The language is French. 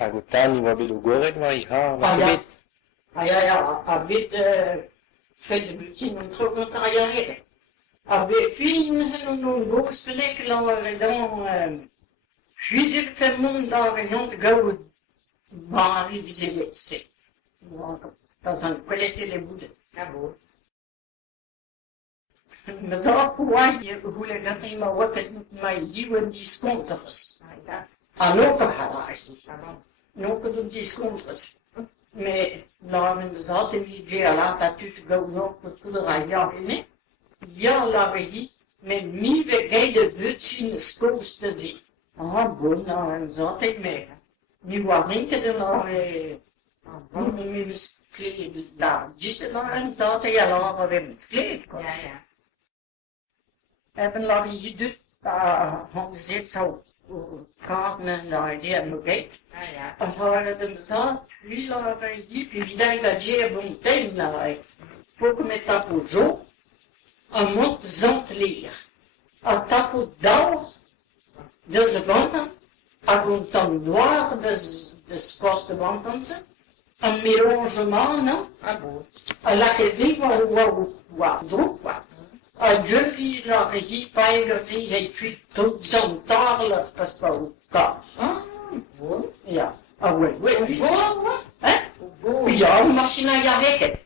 Agotani va bet o goret va I ha va bet. Ja, a bet fred de butin on tro kontaria heke. A bet fin non bogsbelek langer dan huidig femmen dagen jont gauw bari bizeletse. Dat an kweleste le boude. Ja, bo. Maar zo poeie hoe ik dat in mijn wakker mijn nieuwe discounters. En ook halaars. Ook de discounters. Maar nou, we zaten niet weer laten uit gaan nog voor de rijden. Ja, laten we met nieuwe geide vuts in de spoos te zien. Ah, bon, nou, zaten ik mee. Nu waren ik er nog. Nu musclé là, juste là, en zaten ja lang weer musclé. Ja. Hebben lagen je doet, han zit zo kaarten naar die en bekijkt. Ja. En hadden de zat, wie lagen hier, puis daar dat je bonten naar, voor que met tapo jo, en mont zant leer. En tapo d'or, des vanten, en bonten noir, des kosten vantense. Un mélangement, non? Ah bon. À la caisse, droug, quoi. À Jerry, la régie, pas égalisé, il y a eu tout son tarle, parce que au cas. Ah, bon. Ja. Ah, ouais, Bon, hein? Il y a une machine à y avec.